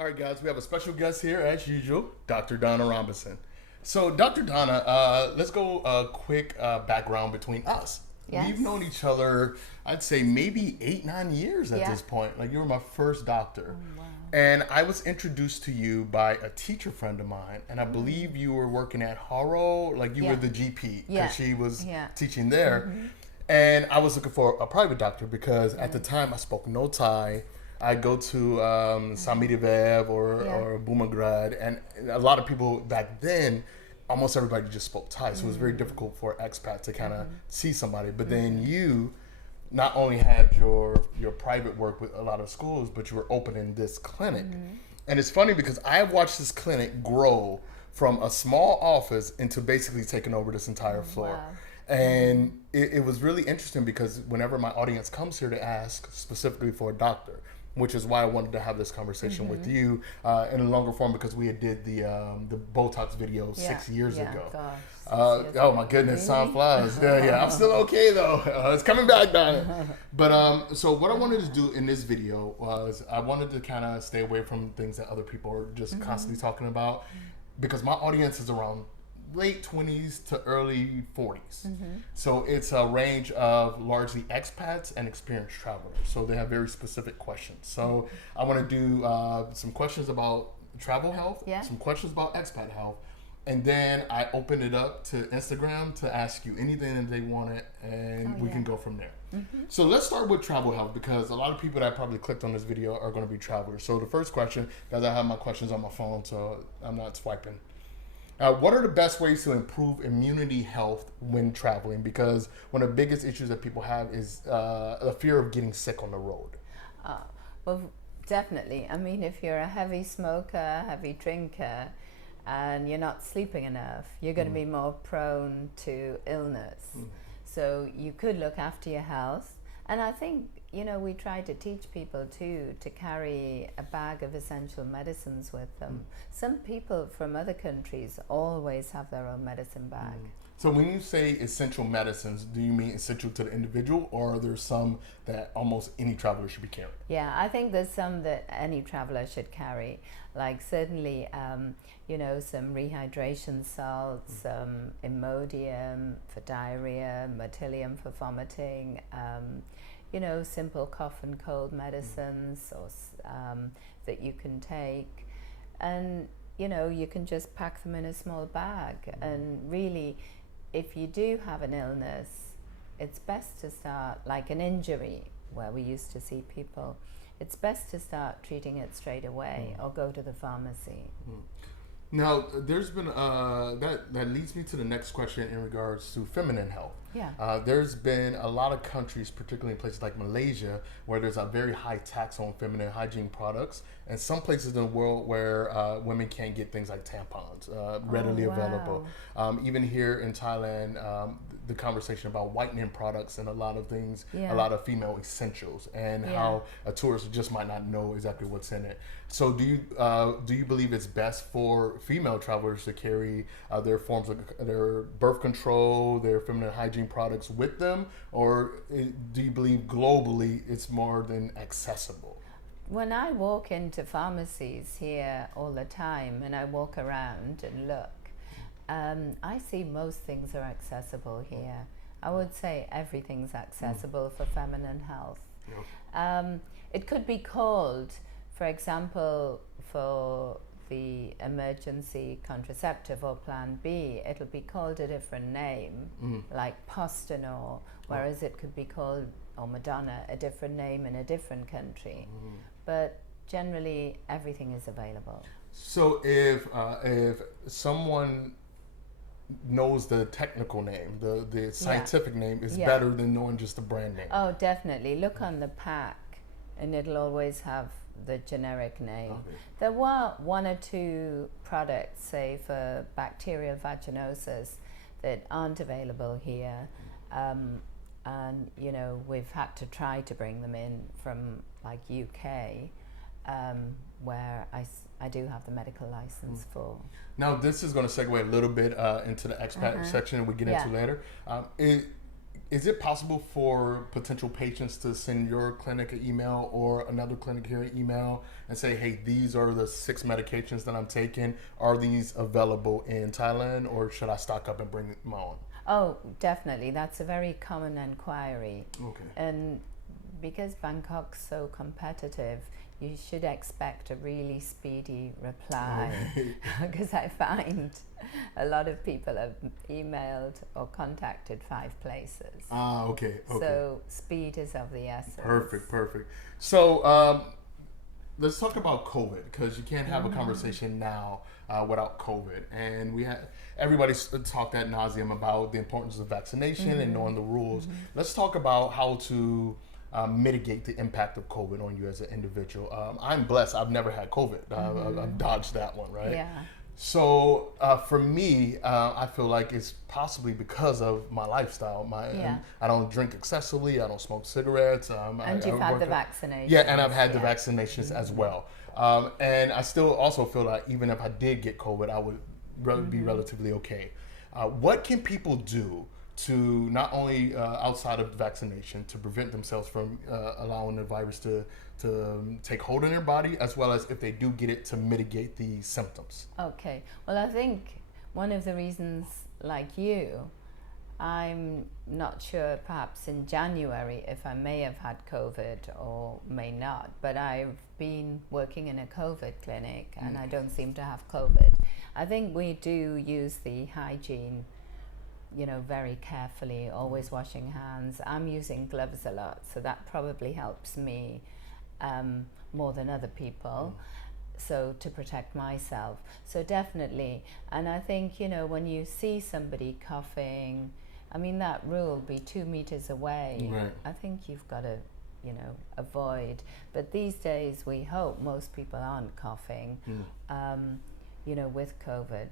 All right, guys, we have a special guest here, as usual, Dr. Donna Robinson. So, Dr. Donna, let's go a quick background between us. Yes. We've known each other, I'd say maybe 8-9 years at Yeah. this point. Like, you were my first doctor. Wow. And I was introduced to you by a teacher friend of mine, and I believe you were working at Harrow, like you were the GP, because she was teaching there. And I was looking for a private doctor because at the time I spoke no Thai. I go to Samidevev or Bumagad, and a lot of people back then, almost everybody just spoke Thai, so it was very difficult for expat to kind of see somebody. But then you not only had your private work with a lot of schools, but you were opening this clinic. And it's funny because I have watched this clinic grow from a small office into basically taking over this entire floor. Wow. And it was really interesting because whenever my audience comes here to ask specifically for a doctor, which is why I wanted to have this conversation with you in a longer form, because we had did the Botox video 6 years ago. Gosh, Oh my goodness, time flies. Yeah, I'm still okay though. It's coming back, Donna. But so what I wanted to do in this video was I wanted to kind of stay away from things that other people are just constantly talking about, because my audience is around late 20s to early 40s. So it's a range of largely expats and experienced travelers. So they have very specific questions. So I want to do some questions about travel health, some questions about expat health, and then I open it up to Instagram to ask you anything that they wanted, and we can go from there. So let's start with travel health, because a lot of people that probably clicked on this video are going to be travelers. So the first question, guys, I have my questions on my phone, so I'm not swiping. What are the best ways to improve immunity health when traveling? Because one of the biggest issues that people have is the fear of getting sick on the road. Well, definitely. I mean, if you're a heavy smoker, heavy drinker, and you're not sleeping enough, you're going to be more prone to illness. So you could look after your health. And I think, you know, we try to teach people too to carry a bag of essential medicines with them. Some people from other countries always have their own medicine bag. So when you say essential medicines, do you mean essential to the individual, or are there some that almost any traveler should be carrying? Yeah, I think there's some that any traveler should carry, like certainly, you know, some rehydration salts, Imodium for diarrhea, Motilium for vomiting, you know, simple cough and cold medicines or that you can take. And, you know, you can just pack them in a small bag. And really, if you do have an illness, it's best to start, like an injury, where we used to see people, it's best to start treating it straight away or go to the pharmacy. Now, there's been, that leads me to the next question in regards to feminine health. There's been a lot of countries, particularly in places like Malaysia, where there's a very high tax on feminine hygiene products, and some places in the world where women can't get things like tampons readily available. Even here in Thailand, the conversation about whitening products and a lot of things, a lot of female essentials, and how a tourist just might not know exactly what's in it. So do you believe it's best for female travelers to carry their forms of their birth control, their feminine hygiene products with them, or do you believe globally it's more than accessible? When I walk into pharmacies here all the time, and I walk around and look, I see most things are accessible here. I would say everything's accessible for feminine health. It could be called, for example, for the emergency contraceptive or Plan B, it'll be called a different name, like Postanor, whereas it could be called, or Madonna, a different name in a different country. But generally, everything is available. So if someone knows the technical name, the scientific name is better than knowing just the brand name. Oh, definitely. Look on the pack, and it'll always have the generic name. There were one or two products, say for bacterial vaginosis, that aren't available here, and you know, we've had to try to bring them in from like UK, where I do have the medical license for. Now this is going to segue a little bit into the expat section we get into later. is it possible for potential patients to send your clinic an email or another clinic here an email and say, hey, these are the 6 medications that I'm taking. Are these available in Thailand, or should I stock up and bring my own? Oh, definitely. That's a very common inquiry. Okay. And because Bangkok's so competitive, you should expect a really speedy reply, because I find a lot of people have emailed or contacted 5 places. Okay. So speed is of the essence. Perfect. So let's talk about COVID, because you can't have a conversation now without COVID. And we had everybody's talked ad nauseum about the importance of vaccination and knowing the rules. Let's talk about how to mitigate the impact of COVID on you as an individual. I'm blessed. I've never had COVID. I've dodged that one, right? Yeah. So for me, I feel like it's possibly because of my lifestyle. I don't drink excessively. I don't smoke cigarettes. And you've had the vaccination. Yeah, and I've had the vaccinations as well. And I still also feel like even if I did get COVID, I would be relatively okay. What can people do to not only outside of vaccination to prevent themselves from allowing the virus to take hold in their body, as well as if they do get it, to mitigate the symptoms? Okay. Well, I think one of the reasons, like you, I'm not sure perhaps in January if I may have had COVID or may not, but I've been working in a COVID clinic and I don't seem to have COVID. I think we do use the hygiene, very carefully, always washing hands. I'm using gloves a lot, so that probably helps me more than other people. So to protect myself. So definitely. And I think, when you see somebody coughing, that rule, be 2 meters away. Right. I think you've got to, avoid. But these days, we hope most people aren't coughing, with COVID.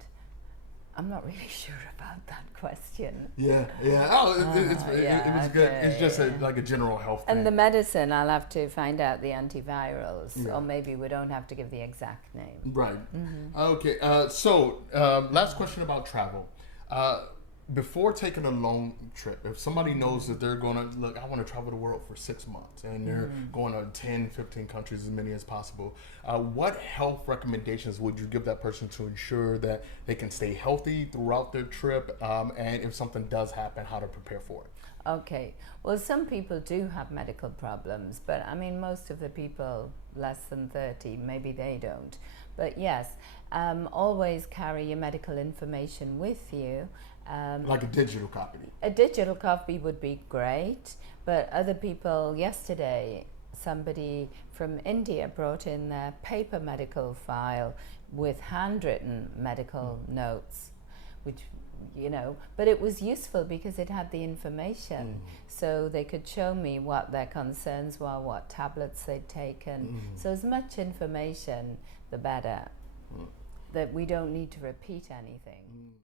I'm not really sure about that question. Yeah. Oh, it was good. It's just like a general health thing. And the medicine, I'll have to find out the antivirals, or maybe we don't have to give the exact name. Right. Okay. So, last question about travel. Before taking a long trip, if somebody knows that they're going to, look, I want to travel the world for 6 months, and they're going to 10, 15 countries, as many as possible, what health recommendations would you give that person to ensure that they can stay healthy throughout their trip, and if something does happen, how to prepare for it? Okay. Well, some people do have medical problems, but most of the people less than 30, maybe they don't. But yes, always carry your medical information with you. Like a digital copy. A digital copy would be great, but other people, yesterday, somebody from India brought in their paper medical file with handwritten medical notes, which, but it was useful because it had the information. So they could show me what their concerns were, what tablets they'd taken. So as much information, the better, that we don't need to repeat anything.